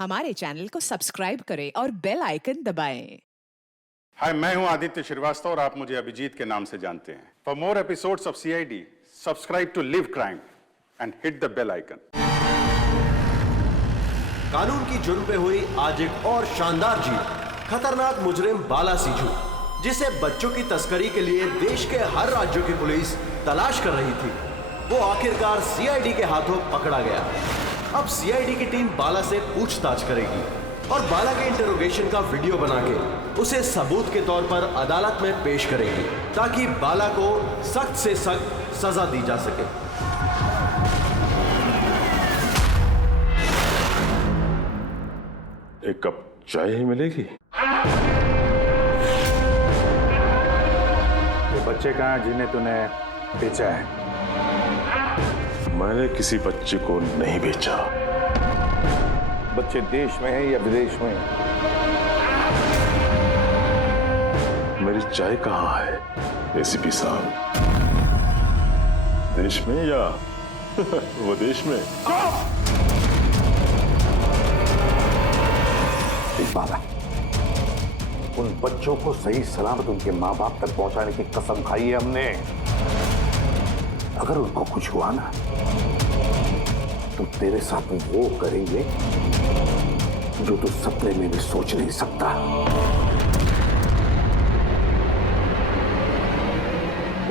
हमारे चैनल को सब्सक्राइब करें और बेल आइकन दबाएं। हाय, मैं हूं आदित्य श्रीवास्तव और आप मुझे अभिजीत के नाम से जानते हैं। For more episodes of CID, subscribe to Live Crime and hit the bell icon. कानून की जुर्म पे हुई आज एक और शानदार जीत। खतरनाक मुजरिम बाला सिंजू, जिसे बच्चों की तस्करी के लिए देश के हर राज्यों की पुलिस तलाश कर रही थी, वो आखिरकार सीआईडी के हाथों पकड़ा गया। अब सीआईडी की टीम बाला से पूछताछ करेगी और बाला के इंटरोगेशन का वीडियो बना के उसे सबूत के तौर पर अदालत में पेश करेगी, ताकि बाला को सख्त से सख्त सजा दी जा सके। एक कप चाय ही मिलेगी? ये बच्चे कहाँ जिन्हें तूने बेचा है? मैंने किसी बच्चे को नहीं बेचा। बच्चे देश में है या विदेश में? मेरी चाय कहाँ है एसीपी साहब? देश में या विदेश में? बाबा, उन बच्चों को सही सलामत उनके माँ बाप तक पहुंचाने की कसम खाई है हमने। अगर उनको कुछ हुआ ना, तो तेरे साथ वो करेंगे जो तू सपने में भी सोच नहीं सकता।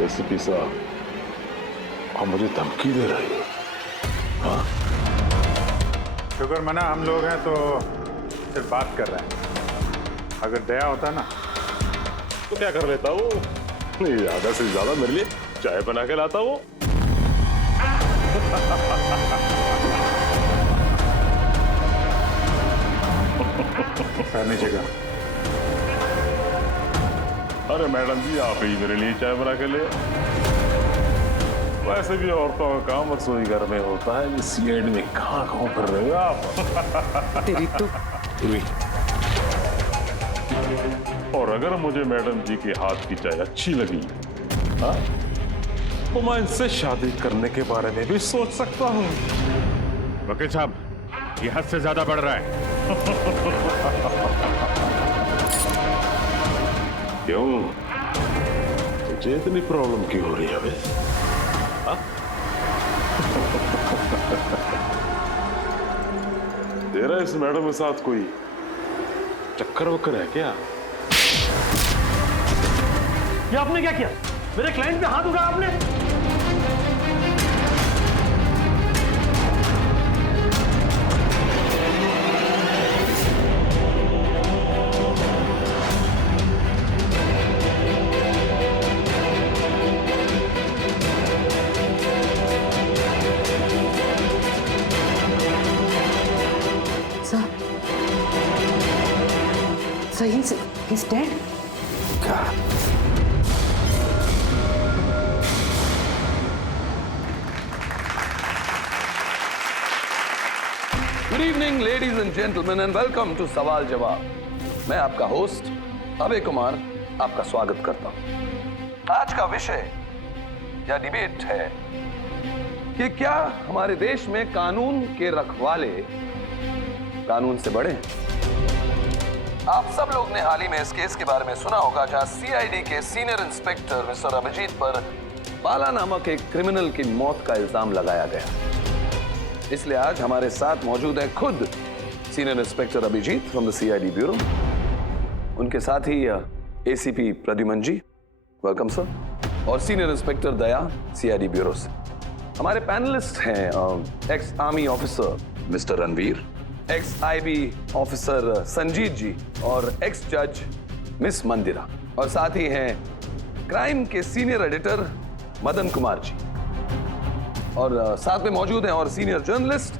एसीपी साहब, आप मुझे धमकी दे रहे हो? हाँ? शुक्र मना हम लोग हैं तो सिर्फ बात कर रहे हैं। अगर दया होता ना तो क्या कर लेता वो? ज्यादा से ज्यादा मेरे लिए चाय बना के लाता वो। नीचे का। अरे मैडम जी, आप ही मेरे लिए चाय बना के ले। वैसे भी औरतों का काम रसोई घर में होता है, ये सीआईडी में कहाँ कर रहे हो आप? तेरी तो और अगर मुझे मैडम जी के हाथ की चाय अच्छी लगी, हाँ, तो मैं इनसे शादी करने के बारे में भी सोच सकता हूँ। वकील साहब, ये हद से ज्यादा बढ़ रहा है। क्यों? तुझे इतनी प्रॉब्लम क्यों हो रही है बे? हाँ? तेरा इस मैडम के साथ कोई चक्कर वक्कर है क्या? ये आपने क्या किया? मेरे क्लाइंट पे हाथ उठाया आपने? So he's dead? क्या? Good evening ladies and gentleman and welcome to Sawal Jawab. मैं आपका होस्ट अभय कुमार आपका स्वागत करता हूं। आज का विषय या डिबेट है कि क्या हमारे देश में कानून के रखवाले कानून से बड़े हैं? आप सब लोग ने हाल ही में इस केस के बारे में सुना होगा, जहां सीआईडी के सीनियर इंस्पेक्टर मिस्टर अभिजीत पर बाला नामक एक क्रिमिनल की मौत का इल्जाम लगाया गया। इसलिए आज हमारे साथ मौजूद है खुद senior inspector Abhijeet from the CID bureau, उनके साथ ही ACP Pradyuman ji, welcome sir, और senior inspector Daya CID bureau से। हमारे पैनलिस्ट हैं ex army officer mister Ranveer, ex IB officer Sanjeet ji और एक्स जज मिस मंदिरा, और साथ ही हैं क्राइम के सीनियर एडिटर मदन कुमार जी, और साथ में मौजूद हैं और सीनियर जर्नलिस्ट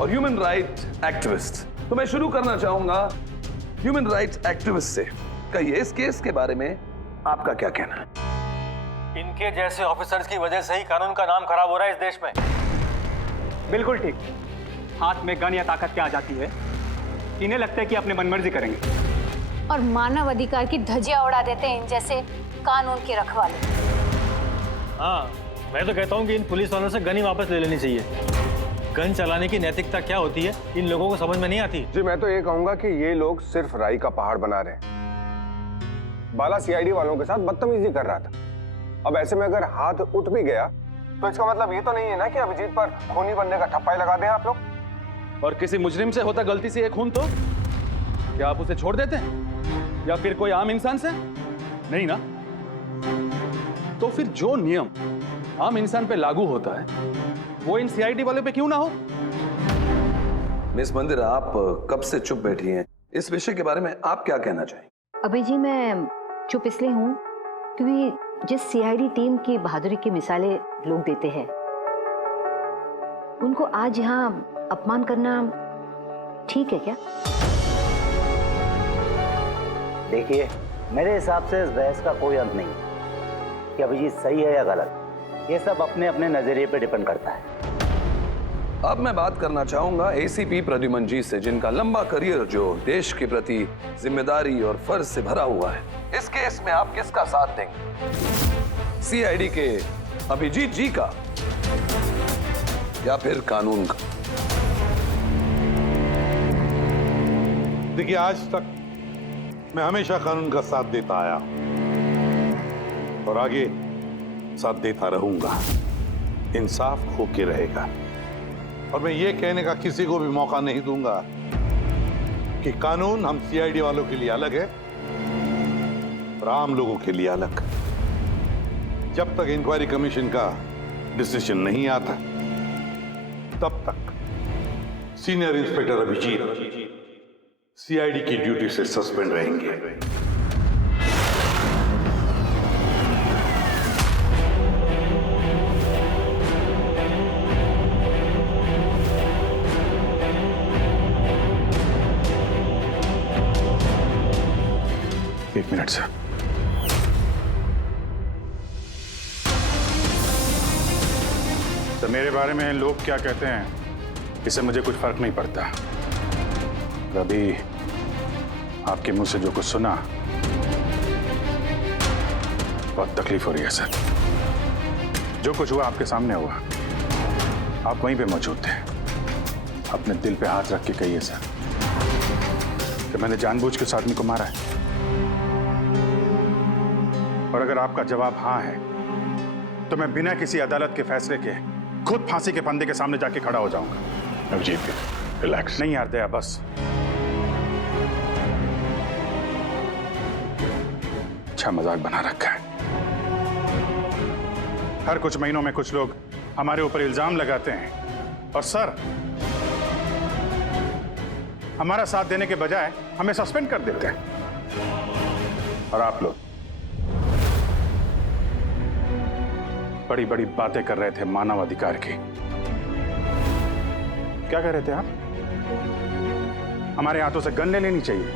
और ह्यूमन राइट एक्टिविस्ट। तो मैं शुरू करना चाहूंगा ह्यूमन राइट एक्टिविस्ट से। कहिए, इस केस के बारे में आपका क्या कहना है? इनके जैसे ऑफिसर्स की वजह से ही कानून का नाम खराब हो रहा है इस देश में। बिल्कुल ठीक। हाथ में गन या ताकत क्या आ जाती है, इन्हें लगता है कि अपने मनमर्जी करेंगे और मानव अधिकार की धज्जियां उड़ा देते हैं इन जैसे कानून के रखवाले। हाँ, मैं तो कहता हूँ कि इन पुलिस वालों से गन ही वापस ले लेनी चाहिए। गन चलाने की नैतिकता क्या होती है इन लोगों को समझ में नहीं आती। जी मैं तो ये कहूंगा कि ये लोग सिर्फ राई का पहाड़ बना रहे हैं। बाला सीआईडी वालों के साथ बदतमीजी कर रहा था। अब ऐसे में अगर हाथ उठ भी गया तो इसका मतलब ये तो नहीं है ना कि अभिजीत पर खूनी बनने का ठप्पा ही लगा दें आप लोग। और किसी मुजरिम से होता गलती से एक खून तो क्या आप उसे छोड़ देते हैं या फिर कोई आम इंसान से? नहीं ना। तो फिर जो नियम आम इंसान पे लागू होता है वो इन सीआईडी वाले पे क्यों ना हो? मिस मंदिर, आप कब से चुप बैठी हैं? इस विषय के बारे में आप क्या कहना चाहेंगे? अभी जी मैं चुप इसलिए हूँ क्योंकि जिस सीआईडी टीम की बहादुरी की मिसालें लोग देते हैं उनको आज यहाँ अपमान करना ठीक है क्या? देखिए, मेरे हिसाब से इस बहस का कोई अंत नहीं कि अभिजीत सही है या गलत। ये सब अपने अपने नजरिए पे डिपेंड करता है। अब मैं बात करना चाहूंगा एसीपी प्रद्युमन जी से, जिनका लंबा करियर जो देश के प्रति जिम्मेदारी और फर्ज से भरा हुआ है। इस केस में आप किसका साथ देंगे? सीआईडी के अभिजीत जी का या फिर कानून का? देखिए, आज तक मैं हमेशा कानून का साथ देता आया और आगे साथ देता रहूंगा। इंसाफ होके रहेगा और मैं ये कहने का किसी को भी मौका नहीं दूंगा कि कानून हम सीआईडी वालों के लिए अलग है और आम लोगों के लिए अलग। जब तक इंक्वायरी कमीशन का डिसीजन नहीं आता तब तक सीनियर इंस्पेक्टर अभिजीत सीआईडी की ड्यूटी से सस्पेंड रहेंगे। एक मिनट सर। तो मेरे बारे में लोग क्या कहते हैं इससे मुझे कुछ फर्क नहीं पड़ता। अभी आपके मुंह से जो कुछ सुना बहुत तकलीफ हो रही है सर। जो कुछ हुआ आपके सामने हुआ, आप वहीं पे मौजूद थे। अपने दिल पे हाथ रख के कहिए सर कि मैंने जानबूझ के उस आदमी को मारा है। और अगर आपका जवाब हाँ है तो मैं बिना किसी अदालत के फैसले के खुद फांसी के फंदे के सामने जाके खड़ा हो जाऊंगा। अभिजीत, रिलैक्स। नहीं यार दया, बस अच्छा मजाक बना रखा है। हर कुछ महीनों में कुछ लोग हमारे ऊपर इल्जाम लगाते हैं और सर हमारा साथ देने के बजाय हमें सस्पेंड कर देते हैं। और आप लोग बड़ी बड़ी बातें कर रहे थे मानव अधिकार की। क्या कह रहे थे आप? हमारे हाथों से गन ले लेनी चाहिए।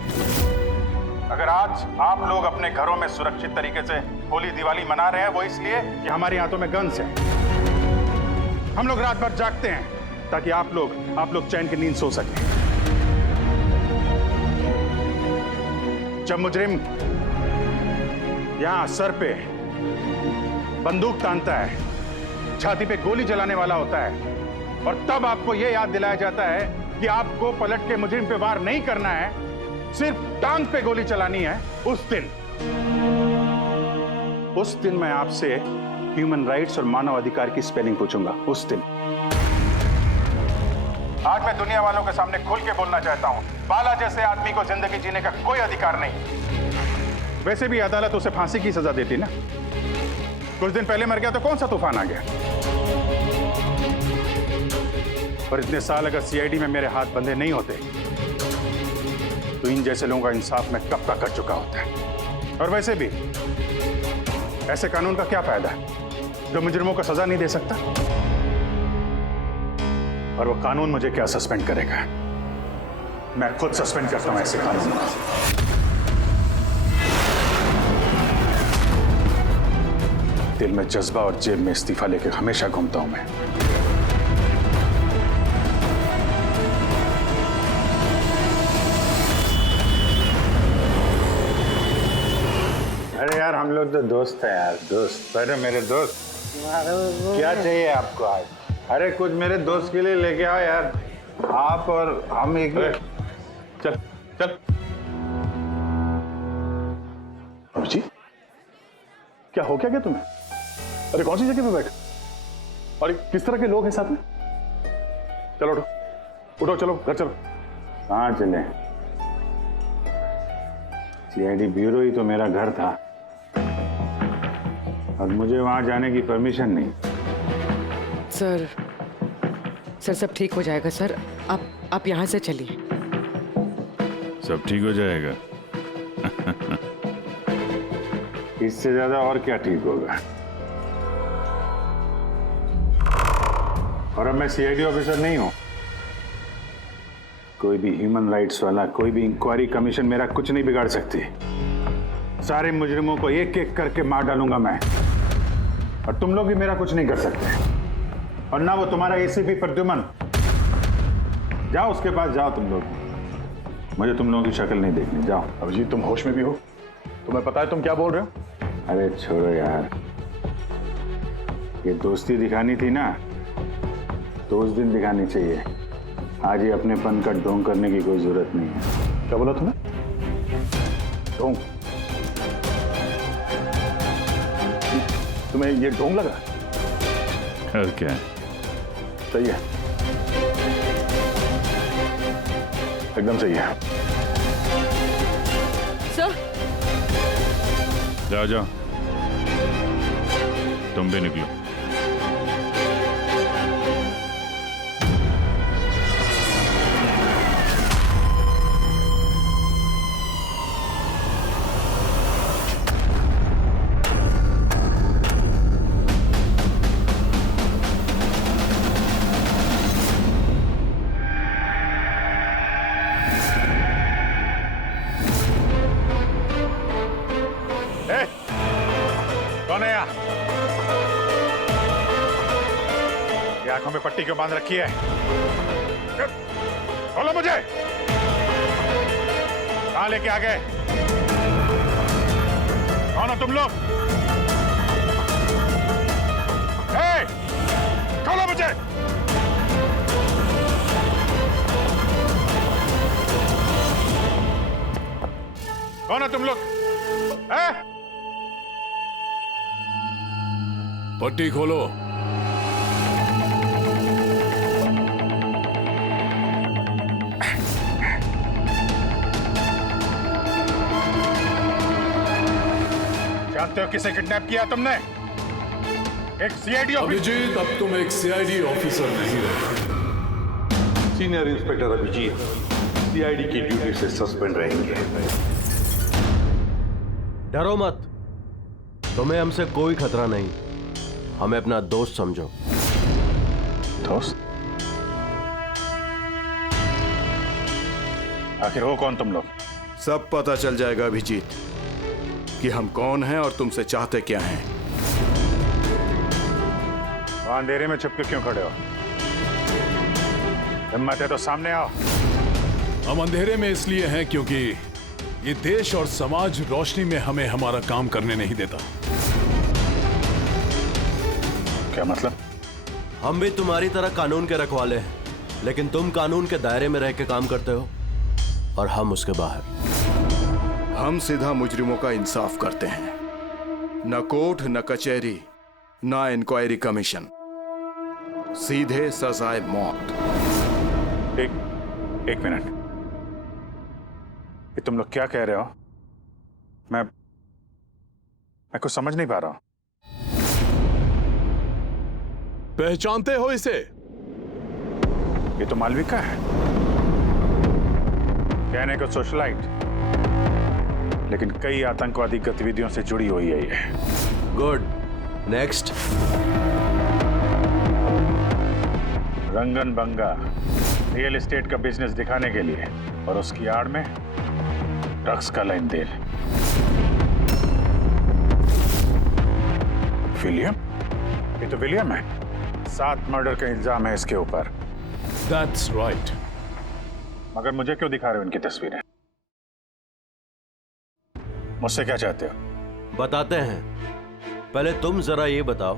अगर आज आप लोग अपने घरों में सुरक्षित तरीके से होली दिवाली मना रहे हैं वो इसलिए कि हमारे हाथों में गन्स है। हम लोग रात भर जागते हैं ताकि आप लोग चैन की नींद सो सकें। जब मुजरिम यहां सर पे बंदूक तानता है, छाती पे गोली चलाने वाला होता है और तब आपको यह याद दिलाया जाता है कि आपको पलट के मुजरिम पे वार नहीं करना है, सिर्फ टांग पे गोली चलानी है, उस दिन मैं आपसे ह्यूमन राइट्स और मानव अधिकार की स्पेलिंग पूछूंगा। उस दिन आज मैं दुनिया वालों के सामने खुल के बोलना चाहता हूं, बाला जैसे आदमी को जिंदगी जीने का कोई अधिकार नहीं। वैसे भी अदालत उसे फांसी की सजा देती ना। कुछ दिन पहले मर गया तो कौन सा तूफान आ गया। और इतने साल अगर सीआईडी में मेरे हाथ बंधे नहीं होते तो इन जैसे लोगों का इंसाफ मैं कब का कर चुका होता है। और वैसे भी ऐसे कानून का क्या फायदा जो मुजरिमों को सजा नहीं दे सकता। और वो कानून मुझे क्या सस्पेंड करेगा, मैं खुद सस्पेंड करता हूं ऐसे कानून को। दिल में जज्बा और जेब में इस्तीफा लेकर हमेशा घूमता हूं मैं। अरे यार हम लोग तो दोस्त हैं यार, दोस्त। अरे मेरे दोस्त, क्या चाहिए आपको आज? अरे कुछ मेरे दोस्त के लिए लेके आओ यार, आप और हम एक ही। चल चल। अभिजीत, क्या हो क्या तुम्हें? अरे कौन सी जगह पे बैठे? और किस तरह के लोग हैं साथ में? चलो उठो, उठो, चलो घर चलो। कहाँ चले? सीआईडी ब्यूरो ही तो मेरा घर था और मुझे वहां जाने की परमिशन नहीं। सर सब ठीक हो जाएगा सर, आप यहाँ से चलिए। सब ठीक हो जाएगा। इससे ज्यादा और क्या ठीक होगा? और अब मैं सीआईडी ऑफिसर नहीं हूं। कोई भी ह्यूमन राइट्स वाला, कोई भी इंक्वायरी कमीशन मेरा कुछ नहीं बिगाड़ सकती। सारे मुजरिमों को एक एक करके मार डालूंगा मैं, और तुम लोग भी मेरा कुछ नहीं कर सकते। और ना वो तुम्हारा एसीपी प्रद्युमन। जाओ उसके पास जाओ तुम लोग, मुझे तुम लोगों की शक्ल नहीं देखनी। जाओ। अभिजीत, तुम होश में भी हो? तुम्हें पता है तुम क्या बोल रहे हो? अरे छोड़ो यार, ये दोस्ती दिखानी थी ना तो उस दिन दिखानी चाहिए। आज ही अपनेपन का ढोंग करने की कोई जरूरत नहीं है। क्या बोला तुमने? ढोंग? तुम्हें ये ढोंग लगा? और क्या? सही है, एकदम सही है। सर जाओ जाओ, तुम भी निकलो। कौन है यहाँ? ये आंखों में पट्टी क्यों बांध रखी है? बोलो मुझे, कहां लेके आ गए? कौन हो तुम लोग? खोलो मुझे। कौन हो तुम लोग? पट्टी खोलो। जानते हो किसे किडनैप किया तुमने? एक सीआईडी ऑफिसर। अभिजीत, अब तुम एक सीआईडी ऑफिसर नहीं रहे। सीनियर इंस्पेक्टर अभिजीत सीआईडी की ड्यूटी से सस्पेंड रहेंगे। डरो मत, तुम्हें हमसे कोई खतरा नहीं। हमें अपना दोस्त समझो। दोस्त? आखिर हो कौन तुम लोग? सब पता चल जाएगा अभिजीत कि हम कौन हैं और तुमसे चाहते क्या हैं। वहां अंधेरे में छुप के क्यों खड़े हो? हिम्मत है तो सामने आओ। हम अंधेरे में इसलिए हैं क्योंकि ये देश और समाज रोशनी में हमें हमारा काम करने नहीं देता। क्या मतलब? हम भी तुम्हारी तरह कानून के रखवाले हैं, लेकिन तुम कानून के दायरे में रह के काम करते हो और हम उसके बाहर। हम सीधा मुजरिमों का इंसाफ करते हैं, न कोर्ट न कचहरी न इंक्वायरी कमीशन, सीधे सजाए मौत। एक मिनट, ये तुम लोग क्या कह रहे हो? मैं कुछ समझ नहीं पा रहा हूं। पहचानते हो इसे? ये तो मालविका है, कहने को सोशलाइट, लेकिन कई आतंकवादी गतिविधियों से जुड़ी हुई है ये। Good, next. Rangan Banga real estate का बिजनेस दिखाने के लिए और उसकी आड़ में ड्रग्स का लेन देन। विलियम? ये तो विलियम है। 7 मर्डर का इल्जाम है इसके ऊपर। That's right. मगर मुझे क्यों दिखा रहे हो इनकी तस्वीरें? मुझसे क्या चाहते हो? बताते हैं। पहले तुम जरा ये बताओ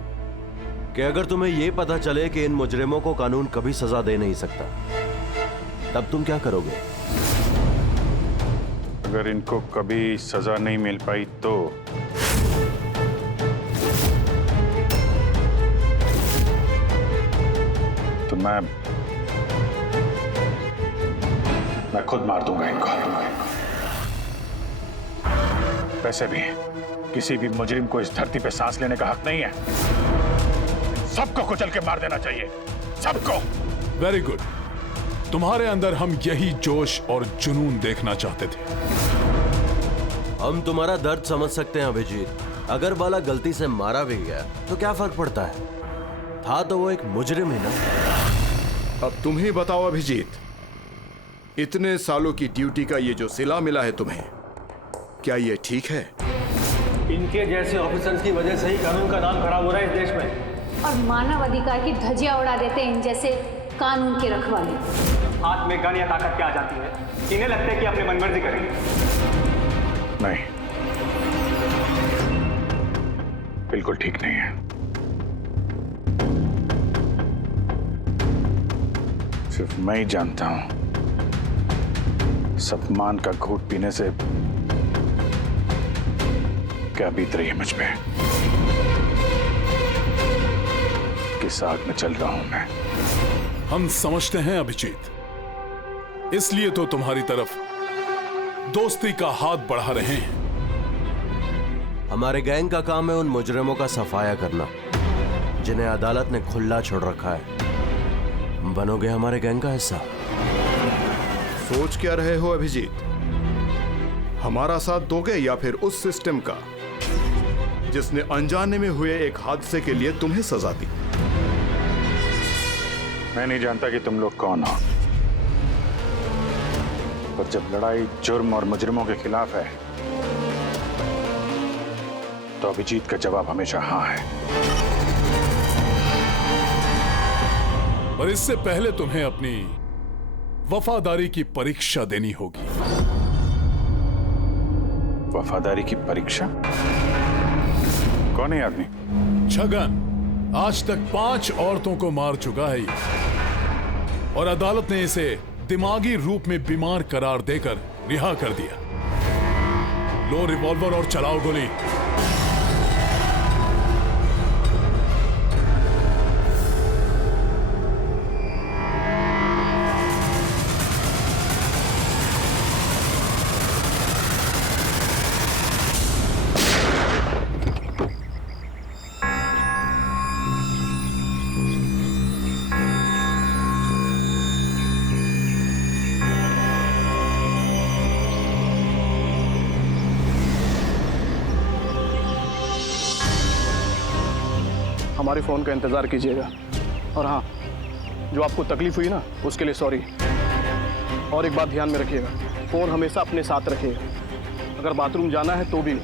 कि अगर तुम्हें यह पता चले कि इन मुजरिमों को कानून कभी सजा दे नहीं सकता, तब तुम क्या करोगे? अगर इनको कभी सजा नहीं मिल पाई तो मैं खुद मार दूंगा इनको। वैसे भी किसी भी मुजरिम को इस धरती पे सांस लेने का हक नहीं है। सबको कुचल के मार देना चाहिए, सबको। Very good. तुम्हारे अंदर हम यही जोश और जुनून देखना चाहते थे। हम तुम्हारा दर्द समझ सकते हैं अभिजीत। अगर बाला गलती से मारा भी गया तो क्या फर्क पड़ता है? था तो वो एक मुजरिम ही ना। अब तुम ही बताओ अभिजीत, इतने सालों की ड्यूटी का ये जो सिला मिला है तुम्हें, क्या ये ठीक है? इनके जैसे ऑफिसर्स की वजह से ही कानून का नाम खराब हो रहा है इस देश में। और मानव अधिकार की धज्जियां उड़ा देते हैं इन जैसे कानून के रखवाले। हाथ में गन या ताकत क्या आ जाती है? इन्हें लगता है कि अपनी मनमर्जी करेंगे। नहीं, बिल्कुल ठीक नहीं है। सिर्फ मैं ही जानता हूं सतमान का घूंट पीने से क्या बीत रही है मुझ पे। किस आग में चल रहा हूं मैं। हम समझते हैं अभिजीत, इसलिए तो तुम्हारी तरफ दोस्ती का हाथ बढ़ा रहे हैं। हमारे गैंग का काम है उन मुजरिमों का सफाया करना जिन्हें अदालत ने खुला छोड़ रखा है। बनोगे हमारे गैंग का हिस्सा? सोच क्या रहे हो अभिजीत? हमारा साथ दोगे या फिर उस सिस्टम का जिसने अनजाने में हुए एक हादसे के लिए तुम्हें सजा दी? मैं नहीं जानता कि तुम लोग कौन हो, पर जब लड़ाई जुर्म और मुजरिमों के खिलाफ है तो अभिजीत का जवाब हमेशा हाँ है। और इससे पहले तुम्हें अपनी वफादारी की परीक्षा देनी होगी। वफादारी की परीक्षा? कौन है आदमी? छगन आज तक 5 औरतों को मार चुका है ये, और अदालत ने इसे दिमागी रूप में बीमार करार देकर रिहा कर दिया। लो रिवॉल्वर और चलाओ गोली। हमारे फोन का इंतजार कीजिएगा। और हाँ, जो आपको तकलीफ हुई ना, उसके लिए सॉरी। और एक बात ध्यान में रखिएगा, फोन हमेशा अपने साथ रखिएगा। अगर बाथरूम जाना है तो भी।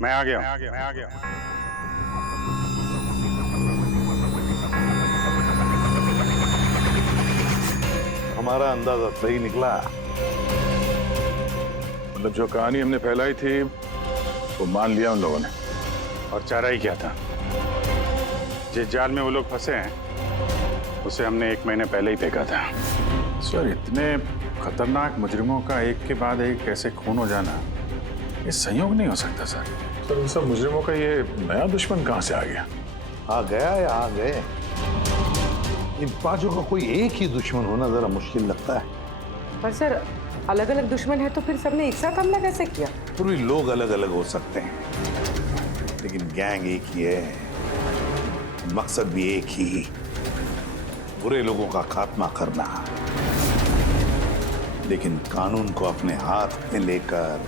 मैं आ गया। हमारा अंदाजा सही निकला। मतलब जो कहानी हमने फैलाई थी वो मान लिया उन लोगों ने, और चारा ही क्या था। जिस जाल में वो लोग फंसे हैं उसे हमने 1 महीने पहले ही फेंका था। सर, इतने खतरनाक मुजरिमों का एक के बाद एक कैसे खून हो जाना, ये संयोग नहीं हो सकता सर। सर, इन सब मुजरिमों का ये नया दुश्मन कहाँ से आ गया? आ गया या आ गए, इन पांचों का कोई एक ही दुश्मन होना जरा मुश्किल लगता है। पर सर, अलग अलग दुश्मन है तो फिर सबने एक साथ हमला कैसे किया? पूरी लोग अलग अलग हो सकते हैं, लेकिन गैंग एक ही है, मकसद भी एक ही, बुरे लोगों का खात्मा करना। लेकिन कानून को अपने हाथ में लेकर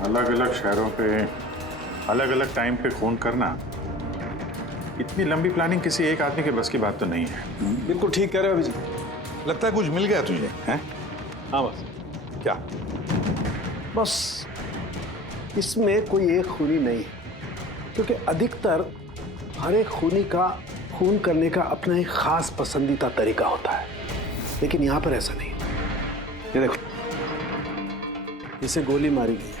अलग अलग शहरों पे अलग अलग टाइम पे खून करना, इतनी लंबी प्लानिंग किसी एक आदमी के बस की बात तो नहीं है। बिल्कुल ठीक कह रहे हो अभिजीत। लगता है कुछ मिल गया तुझे, हैं? हाँ बस। क्या? बस इसमें कोई एक खूनी नहीं है, क्योंकि अधिकतर हर एक खूनी का खून करने का अपना एक खास पसंदीदा तरीका होता है, लेकिन यहाँ पर ऐसा नहीं। ये देखो, इसे गोली मारी गई है,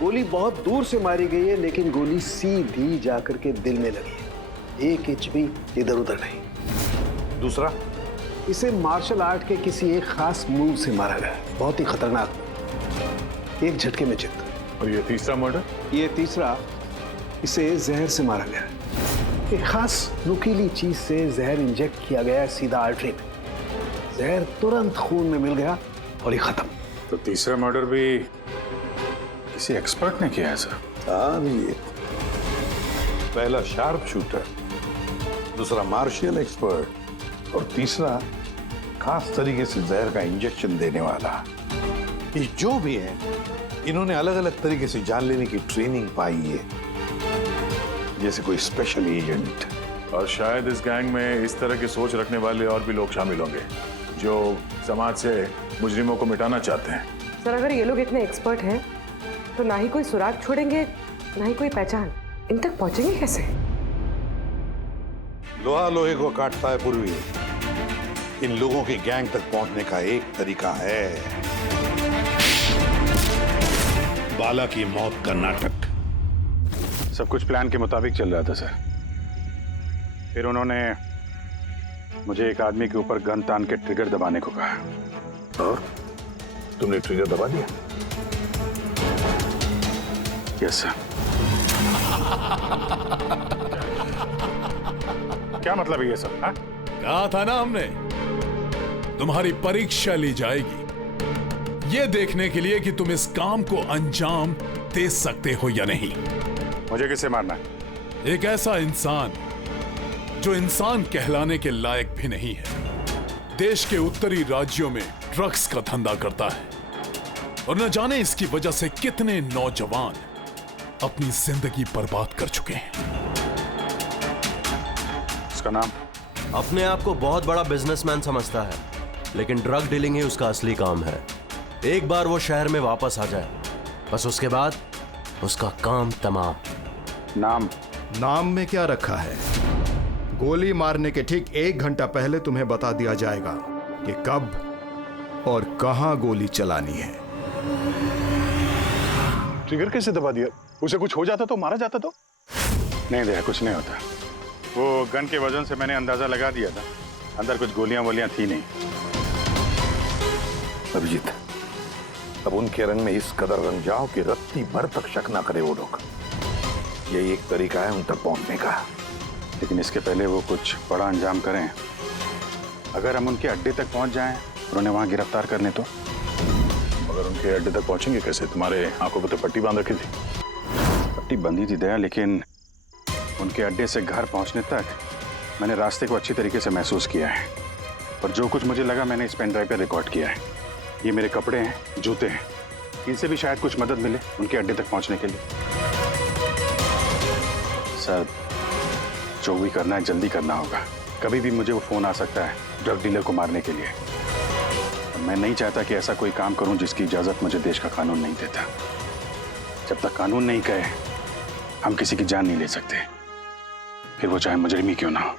गोली बहुत दूर से मारी गई है, लेकिन गोली सीधी जाकर के दिल में लगी है, 1 इंच भी इधर उधर नहीं। दूसरा, इसे मार्शल आर्ट के किसी एक खास मूव से मारा गया, बहुत ही खतरनाक, एक झटके में चित। और ये तीसरा मर्डर? ये तीसरा, इसे जहर से मारा गया, एक खास नुकीली चीज से जहर इंजेक्ट किया गया है सीधा आर्टरी में, जहर तुरंत खून में मिल गया और ये खत्म। तो तीसरा मर्डर भी किसी एक्सपर्ट ने किया है सर? हाँ जी, पहला शार्प शूटर, दूसरा मार्शियल एक्सपर्ट, और तीसरा खास तरीके से जहर का इंजेक्शन देने वाला। ये जो भी है, इन्होंने अलग अलग तरीके से जान लेने की ट्रेनिंग पाई है, जैसे कोई स्पेशल एजेंट। और शायद इस गैंग में इस तरह की सोच रखने वाले और भी लोग शामिल होंगे जो समाज से मुजरिमों को मिटाना चाहते हैं। सर, अगर ये लोग इतने एक्सपर्ट हैं तो ना ही कोई सुराग छोड़ेंगे, ना ही कोई पहचान। इन तक पहुंचेंगे कैसे? लोहा लोहे को काटता है पूर्वी। इन लोगों की गैंग तक पहुंचने का एक तरीका है, बाला की मौत का नाटक। सब कुछ प्लान के मुताबिक चल रहा था सर। फिर उन्होंने मुझे एक आदमी के ऊपर गन तान के ट्रिगर दबाने को कहा। और तुमने ट्रिगर दबा दिया? Yes sir. क्या मतलब है ये सब? हाँ? कहा था ना हमने, तुम्हारी परीक्षा ली जाएगी ये देखने के लिए कि तुम इस काम को अंजाम दे सकते हो या नहीं। मुझे किसे मारना है? एक ऐसा इंसान जो इंसान कहलाने के लायक भी नहीं है, देश के उत्तरी राज्यों में ड्रग्स का धंधा करता है, और न जाने इसकी वजह से कितने नौजवान अपनी जिंदगी बर्बाद कर चुके हैं। उसका नाम? अपने आप को बहुत बड़ा बिजनेसमैन समझता है, लेकिन ड्रग डीलिंग ही उसका असली काम है। एक बार वो शहर में वापस आ जाए, बस उसके बाद उसका काम तमाम। नाम में क्या रखा है? गोली मारने के ठीक 1 घंटा पहले तुम्हें बता दिया जाएगा कि कब और कहां गोली चलानी है। ट्रिगर कैसे दबा दिया? उसे कुछ हो जाता तो, मारा जाता तो? नहीं दया, कुछ नहीं होता। वो गन के वजन से मैंने अंदाजा लगा दिया था, अंदर कुछ गोलियां वोलियां थी नहीं। अभिजीत, अब उनके रंग में इस कदर रंग जाओ कि रत्ती भर तक शक ना करे वो लोग। यही एक तरीका है उन तक पहुंचने का। लेकिन इसके पहले वो कुछ बड़ा अंजाम करें। अगर हम उनके अड्डे तक पहुंच जाएं और उन्हें वहां गिरफ्तार कर लें तो? अगर उनके अड्डे तक पहुंचेंगे कैसे? तुम्हारे आंखों पर तो पट्टी बांध रखी थी। पट्टी बंधी थी दया, लेकिन उनके अड्डे से घर पहुंचने तक मैंने रास्ते को अच्छी तरीके से महसूस किया है, और जो कुछ मुझे लगा मैंने इस पेन ड्राइव पर रिकॉर्ड किया है। ये मेरे कपड़े हैं, जूते हैं, इनसे भी शायद कुछ मदद मिले उनके अड्डे तक पहुंचने के लिए। सर, जो भी करना है जल्दी करना होगा। कभी भी मुझे वो फोन आ सकता है ड्रग डीलर को मारने के लिए। मैं नहीं चाहता कि ऐसा कोई काम करूं जिसकी इजाजत मुझे देश का कानून नहीं देता। जब तक कानून नहीं कहे हम किसी की जान नहीं ले सकते, फिर वो चाहे मुजरिम ही क्यों ना हो।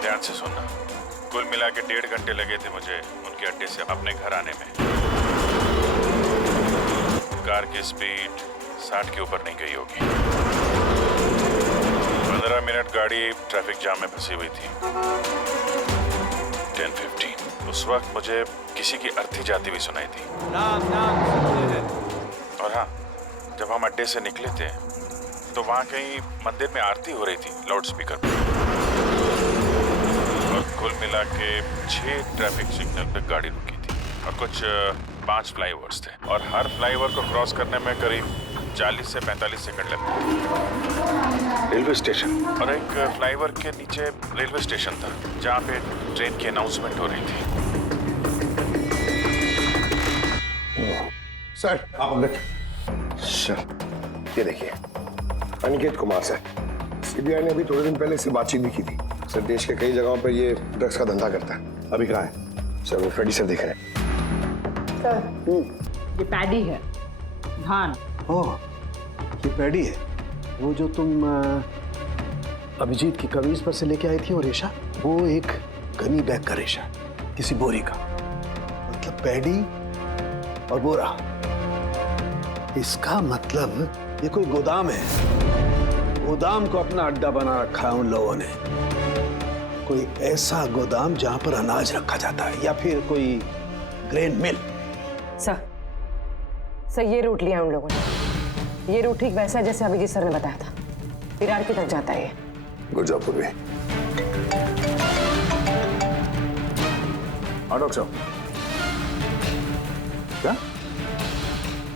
ध्यान से सुनना, कुल मिला के 1.5 घंटे लगे थे मुझे उनके अड्डे से अपने घर आने में। कार की स्पीड 60 के ऊपर नहीं गई होगी। 15 मिनट गाड़ी ट्रैफिक जाम में फंसी हुई थी। 10:15 उस वक्त मुझे किसी की अर्थी जाती हुई सुनाई थी। और हाँ, जब हम अड्डे से निकले थे तो वहाँ कहीं मंदिर में आरती हो रही थी लाउड स्पीकर पर। और कुल मिला के 6 ट्रैफिक सिग्नल पे गाड़ी रुकी थी और कुछ 5 फ्लाईओवर्स थे और हर फ्लाईओवर को क्रॉस करने में करीब 40 से 45 सेकंड लगते। रेलवे स्टेशन और एक फ्लाईओवर के नीचे रेलवे स्टेशन था जहाँ पे ट्रेन की अनाउंसमेंट हो रही थी। सर आप अंदर। सर ये देखिए, अनिकेत कुमार सर, सीबीआई ने अभी थोड़े दिन पहले इससे बातचीत भी की थी। सर देश के कई जगहों पर ये ड्रग्स का धंधा करता है। अभी कहाँ है? सर वो फ्रेडी सर देख रहे हैं। सर ये पैडी है, धान। ओह, ये पैडी है, वो जो तुम अभिजीत की कमीज पर से लेके आई थी, वो रेशा, वो एक गनी बैग का रेशा, किसी बोरी का। मतलब पैडी और बोरा, इसका मतलब ये कोई गोदाम है। गोदाम को अपना अड्डा बना रखा है उन लोगों ने। कोई ऐसा गोदाम जहां पर अनाज रखा जाता है, या फिर कोई ग्रेन मिल। सर ये रूट लिया उन लोगों ने। ये रूट ठीक वैसा है जैसे अभिजीत सर ने बताया था, विरार की तरफ जाता है ये। गुरजापुर में। हाँ डॉक्टर साहब, क्या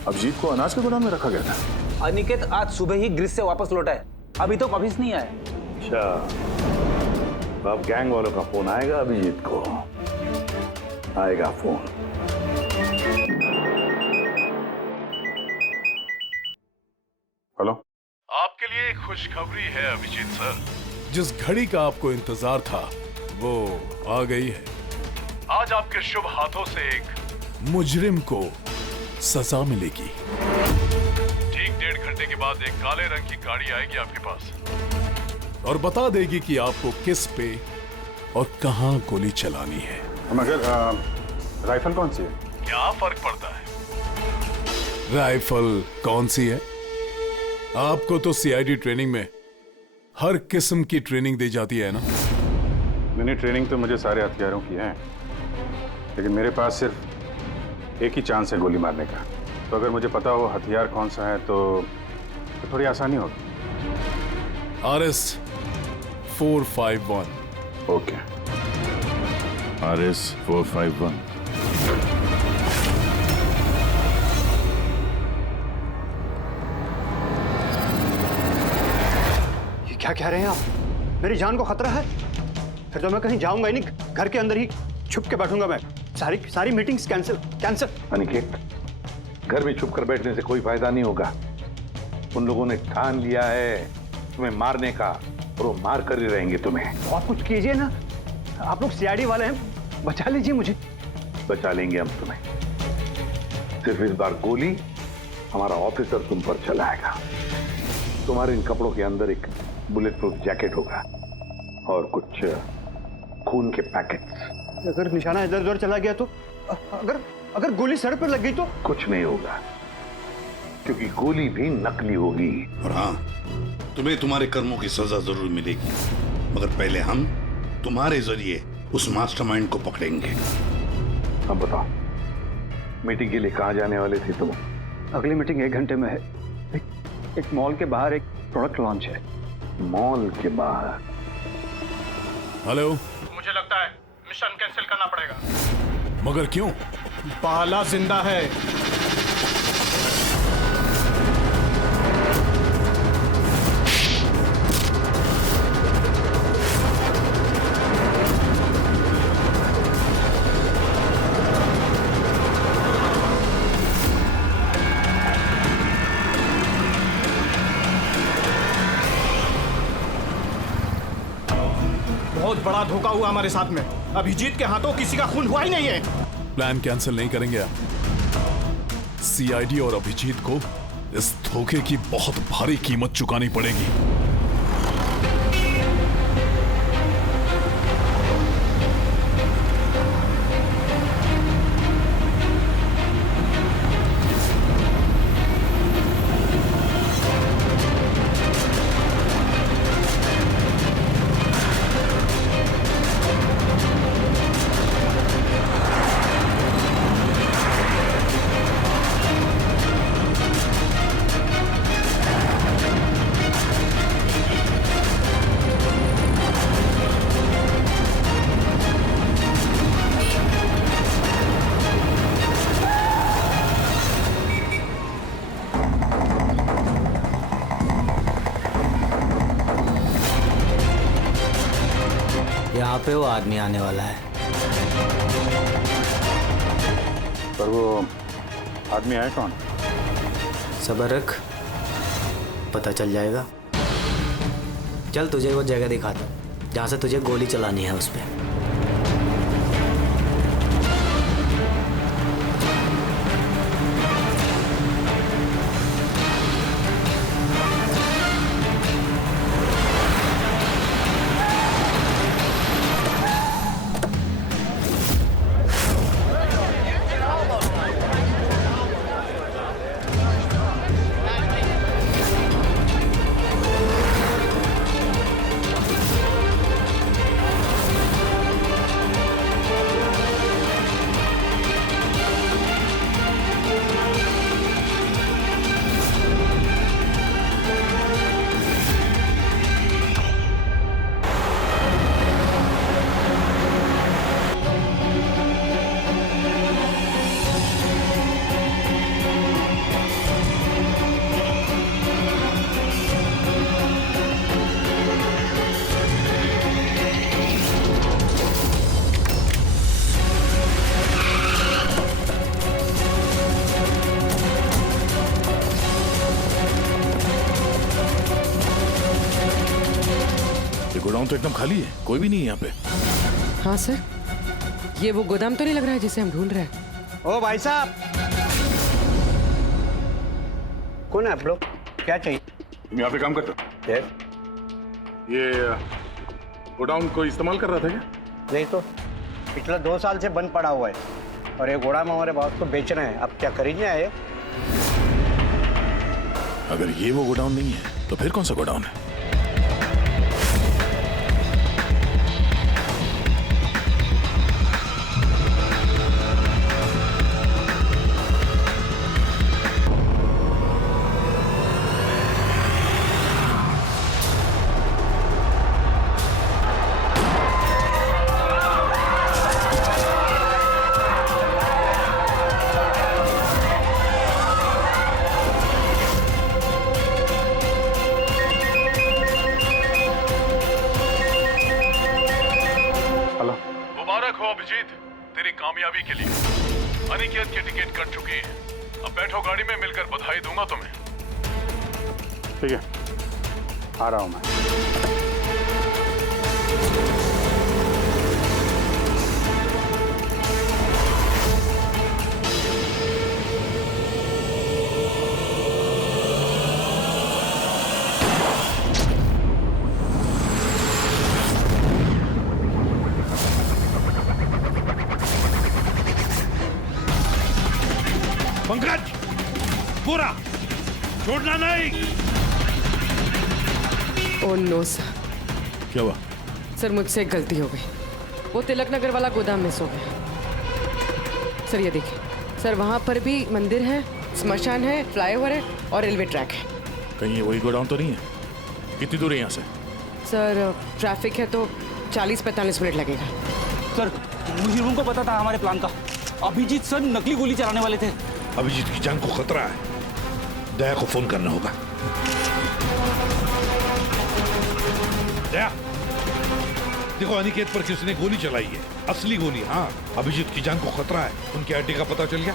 अभिजीत को अनाज के गोदाम में रखा गया था? अनिकेत आज सुबह ही ग्रीस से वापस लौटा है, अभी तो वापस नहीं आया। अच्छा, अब गैंग वालों का फोन आएगा अभिजीत को, आएगा फोन। हेलो, आपके लिए एक खुशखबरी है अभिजीत सर। जिस घड़ी का आपको इंतजार था वो आ गई है। आज आपके शुभ हाथों से एक मुजरिम को सजा मिलेगी। ठीक 1.5 घंटे के बाद एक काले रंग की गाड़ी आएगी आपके पास और बता देगी कि आपको किस पे और कहां गोली चलानी है। मगर राइफल कौन सी है? क्या फर्क पड़ता है राइफल कौन सी है? आपको तो सीआईडी ट्रेनिंग में हर किस्म की ट्रेनिंग दी जाती है ना। मैंने ट्रेनिंग तो मुझे सारे हथियारों की है, लेकिन मेरे पास सिर्फ एक ही चांस है गोली मारने का। तो अगर मुझे पता हो हथियार कौन सा है तो थोड़ी आसानी होगी। RS 451। Okay, RS 451। क्या कह रहे हैं आप? मेरी जान को खतरा है? फिर तो मैं कहीं जाऊंगा ही नहीं, घर के अंदर ही छुप के बैठूंगा मैं। सारी मीटिंग्स कैंसिल। अनिकेत, घर में छुप कर बैठने से कोई फायदा नहीं होगा। उन लोगों ने ठान लिया है तुम्हें मारने का और वो मार कर ही रहेंगे तुम्हें। बहुत कुछ कीजिए ना, आप लोग सीआईडी वाले हैं, बचा लीजिए मुझे। बचा लेंगे हम तुम्हें, सिर्फ इस बार गोली हमारा ऑफिसर तुम पर चलाएगा। तुम्हारे इन कपड़ों के अंदर एक बुलेट प्रूफ जैकेट होगा और कुछ खून के पैकेट्स। अगर निशाना इधर उधर चला गया तो? अगर गोली सर पर लग गई तो? कुछ नहीं होगा, क्योंकि गोली भी नकली होगी। और हाँ, तुम्हें तुम्हारे कर्मों की सजा जरूर मिलेगी, मगर पहले हम तुम्हारे जरिए उस मास्टरमाइंड को पकड़ेंगे। अब बताओ, मीटिंग के लिए कहाँ जाने वाले थे तुम? अगली मीटिंग 1 घंटे में है। एक मॉल के बाहर एक प्रोडक्ट लॉन्च है। मॉल के बाहर? हेलो, मुझे लगता है मिशन कैंसिल करना पड़ेगा। मगर क्यों? बाला जिंदा है। बहुत बड़ा धोखा हुआ हमारे साथ में। अभिजीत के हाथों किसी का खून हुआ ही नहीं है। प्लान कैंसिल नहीं करेंगे आप। सीआईडी और अभिजीत को इस धोखे की बहुत भारी कीमत चुकानी पड़ेगी। यहाँ पे वो आदमी आने वाला है। पर वो आदमी आया कौन? सबर रख, पता चल जाएगा। चल तुझे वो जगह दिखाता हूँ जहाँ से तुझे गोली चलानी है उस पर। गोदाम तो एकदम खाली है, कोई भी नहीं है यहाँ पे। हाँ सर, ये वो गोदाम तो नहीं लग रहा है जिसे हम ढूंढ रहे हैं। ओ भाई साहब, कौन है आप लोग? क्या चाहिए? तुम यहाँ पे काम करते हो? ये गोडाउन को इस्तेमाल कर रहा था क्या? नहीं तो पिछले 2 साल से बंद पड़ा हुआ है और ये गोदाम हमारे बॉस को बेचना है। अब क्या खरीदने आए? अगर ये वो गोडाउन नहीं है तो फिर कौन सा गोडाउन है? अभिजीत, तेरी कामयाबी के लिए अनिकेत की टिकट कट चुकी है। अब बैठो गाड़ी में, मिलकर बधाई दूंगा तुम्हें। ठीक है, आ रहा हूं मैं। पंकज, पूरा छोड़ना नहीं। Oh no sir. क्या हुआ? सर मुझसे एक गलती हो गई। वो तिलक नगर वाला गोदाम मिस हो गया। सर ये देखिए, सर वहाँ पर भी मंदिर है, स्मशान है, फ्लाईओवर है और रेलवे ट्रैक है। कहीं ये वही गोडाउन तो नहीं है? कितनी दूर है यहाँ से? सर ट्रैफिक है तो 40-45 मिनट लगेगा। सर मुझे को पता था हमारे प्लान का। अभिजीत सर नकली गोली चलाने वाले थे। अभिजीत की जान को खतरा है, दया को फोन करना होगा। दया, देखो अनिकेत पर किसने गोली चलाई है, असली गोली। हाँ, अभिजीत की जान को खतरा है। उनके अड्डे का पता चल गया?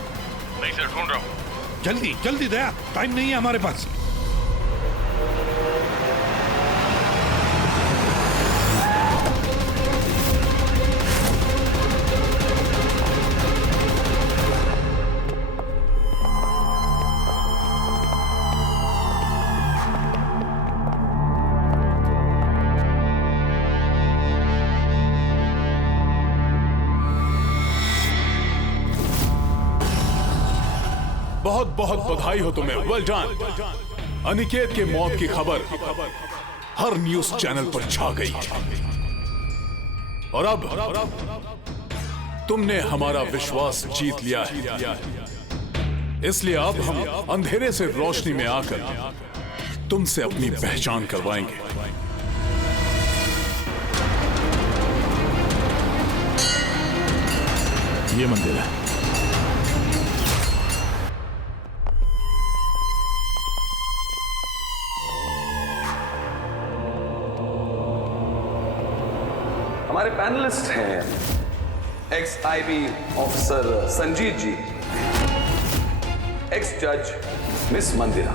नहीं सर, ढूंढ रहा हूँ। जल्दी जल्दी दया, टाइम नहीं है हमारे पास। बहुत बहुत बधाई हो तुम्हें, वेल डन। अनिकेत के मौत की खबर हर न्यूज चैनल पर छा गई है और अब तुमने हमारा विश्वास जीत लिया है। इसलिए अब हम अंधेरे से रोशनी में आकर तुमसे अपनी पहचान करवाएंगे। ये मंदिर है। हमारे पैनलिस्ट हैं ex IB officer Sanjeet ji, ex जज miss Mandira,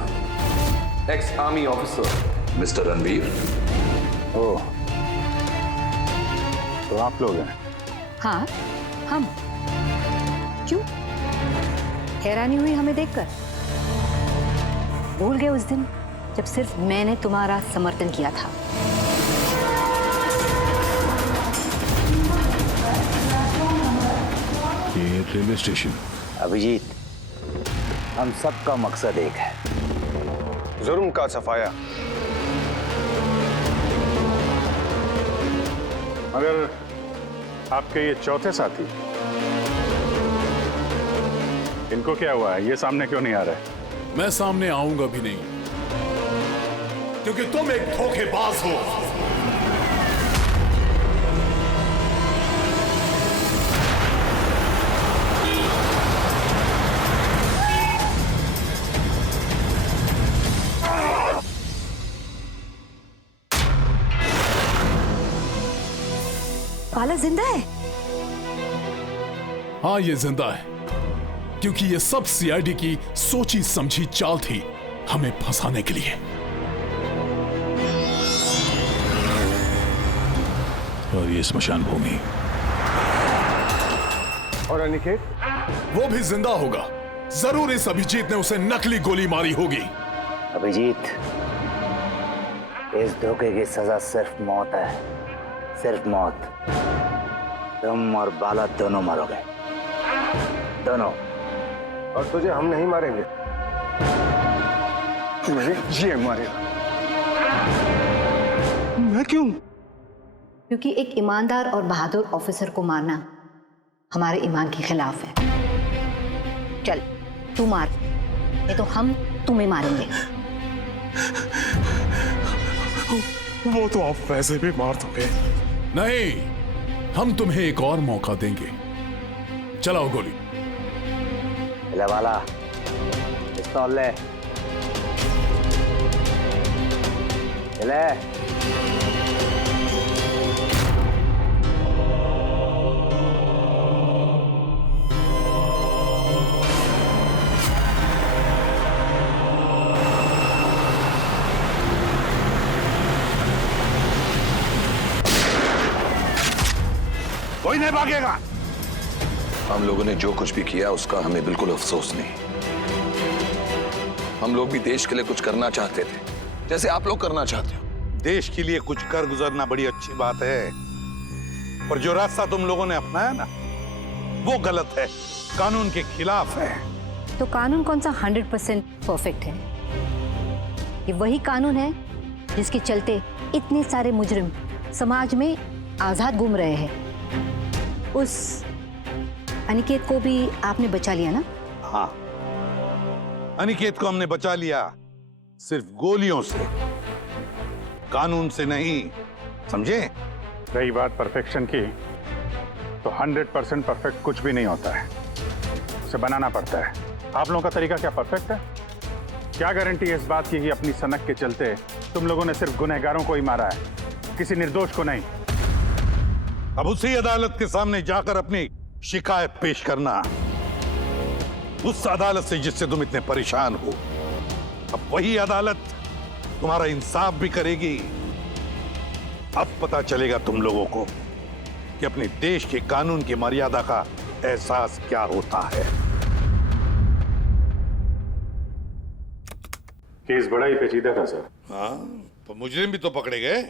ex army officer mister Ranveer. Oh, तो आप लोग हैं? हाँ, हम। क्यों? हैरानी हुई हमें देखकर? भूल गए उस दिन जब सिर्फ मैंने तुम्हारा समर्थन किया था? ये रेलवे स्टेशन। अभिजीत, हम सबका मकसद एक है, जुर्म का सफाया। मगर आपके ये चौथे साथी, इनको क्या हुआ है? ये सामने क्यों नहीं आ रहे? मैं सामने आऊंगा भी नहीं, क्योंकि तुम एक धोखेबाज हो। बाला जिंदा है? हाँ, ये जिंदा है, क्योंकि ये सब सीआईडी की सोची समझी चाल थी हमें फंसाने के लिए। और ये स्मशान भूमि। और अनिकेत? वो भी जिंदा होगा। जरूर इस अभिजीत ने उसे नकली गोली मारी होगी। अभिजीत, इस धोखे की सजा सिर्फ मौत है, सिर्फ मौत। तुम और बाला दोनों मरोगे, दोनों। और तुझे हम नहीं मारेंगे, मुझे ये मारेगा। मैं क्यों? क्योंकि एक ईमानदार और बहादुर ऑफिसर को मारना हमारे ईमान के खिलाफ है। चल, तू मार, नहीं तो हम तुम्हें मारेंगे। वो तो आप वैसे भी मार दोगे। नहीं, हम तुम्हें एक और मौका देंगे। चलाओ गोली। ले वाला, पिस्तौल ले। ले। कोई नहीं भागेगा। हम लोगों ने जो कुछ भी किया उसका हमें बिल्कुल अफसोस नहीं। हम लोग भी देश के लिए कुछ करना चाहते थे, जैसे आप लोग करना चाहते हो। देश के लिए कुछ कर गुजरना बड़ी अच्छी बात है, पर जो रास्ता तुम लोगों ने अपनाया ना, वो गलत है, कानून के खिलाफ है। तो कानून कौन सा 100% परफेक्ट है? ये वही कानून है जिसके चलते इतने सारे मुजरिम समाज में आजाद घूम रहे हैं। उस अनिकेत को भी आपने बचा लिया ना? हाँ, अनिकेत को हमने बचा लिया, सिर्फ गोलियों से, कानून से नहीं, समझे? रही बात परफेक्शन की, तो 100% परफेक्ट कुछ भी नहीं होता है, उसे बनाना पड़ता है। आप लोगों का तरीका क्या परफेक्ट है? क्या गारंटी है इस बात की कि अपनी सनक के चलते तुम लोगों ने सिर्फ गुनहगारों को ही मारा है, किसी निर्दोष को नहीं? अब उसी अदालत के सामने जाकर अपनी शिकायत पेश करना, उस अदालत से जिससे तुम इतने परेशान हो। अब वही अदालत तुम्हारा इंसाफ भी करेगी। अब पता चलेगा तुम लोगों को कि अपने देश के कानून की मर्यादा का एहसास क्या होता है। केस बड़ा ही पेचीदा था सर। हाँ, तो मुजरिम भी तो पकड़े गए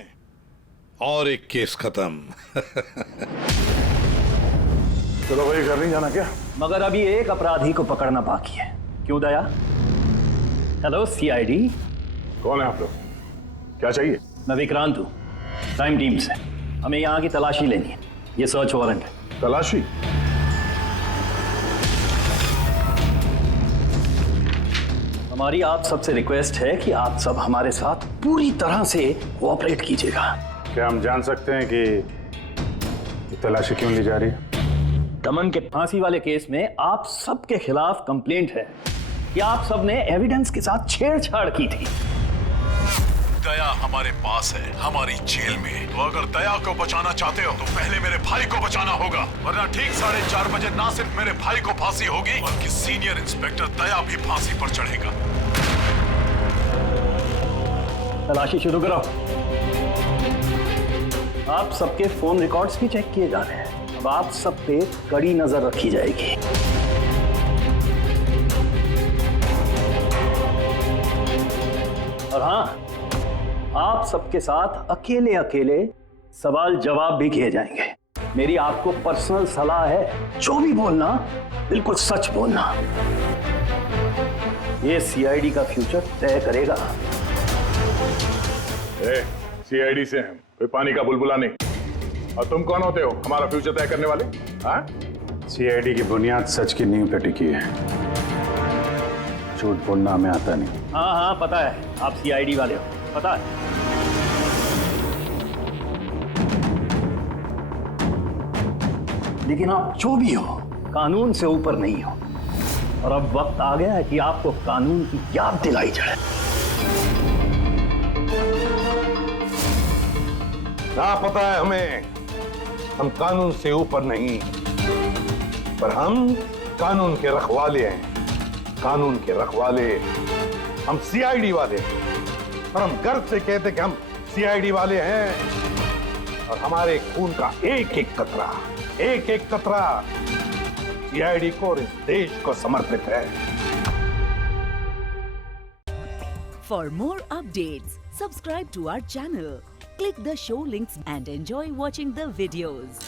और एक केस खत्म। चलो भाई, घर नहीं जाना क्या? मगर अभी एक अपराधी को पकड़ना बाकी है, क्यों दया? Hello CID. कौन है आप लोग? क्या चाहिए? मैं विक्रांत हूँ, क्राइम टीम से। हमें यहाँ की तलाशी लेनी है। ये सर्च वारंट है। तलाशी? हमारी आप सबसे रिक्वेस्ट है कि आप सब हमारे साथ पूरी तरह से कोऑपरेट कीजिएगा। क्या हम जान सकते हैं कि तलाशी क्यों ली जा रही है? दमन के फांसी वाले केस में आप सबके खिलाफ कंप्लेंट है कि आप सब ने एविडेंस के साथ छेड़छाड़ की थी। दया हमारे पास है, हमारी जेल में। तो अगर दया को बचाना चाहते हो तो पहले मेरे भाई को बचाना होगा, वरना ठीक 4:30 बजे ना सिर्फ मेरे भाई को फांसी होगी बल्कि सीनियर इंस्पेक्टर दया भी फांसी पर चढ़ेगा। तलाशी शुरू करो। आप सबके फोन रिकॉर्ड्स भी चेक किए जा रहे हैं। अब आप सब पे कड़ी नजर रखी जाएगी। और हाँ, आप सबके साथ अकेले अकेले सवाल जवाब भी किए जाएंगे। मेरी आपको पर्सनल सलाह है, जो भी बोलना बिल्कुल सच बोलना। ये सीआईडी का फ्यूचर तय करेगा। सीआईडी से हैं, कोई पानी का बुलबुला नहीं। और तुम कौन होते हो हमारा फ्यूचर तय करने वाले? हाँ? सीआईडी की बुनियाद सच की नींव पे टिकी है। झूठ बोलना हमें आता नहीं। हाँ हाँ पता है, आप सीआईडी वाले हो, पता है। लेकिन आप जो भी हो, कानून से ऊपर नहीं हो। और अब वक्त आ गया है कि आपको कानून की याद दिलाई जाए। ना पता है हमें, हम कानून से ऊपर नहीं, पर हम कानून के रखवाले हैं। कानून के रखवाले हम सीआईडी वाले हैं, और हम गर्व से कहते कि हम सीआईडी वाले हैं। और हमारे खून का एक एक कतरा सीआईडी को और इस देश को समर्पित है। For more updates, subscribe to our channel, click the show links and enjoy watching the videos.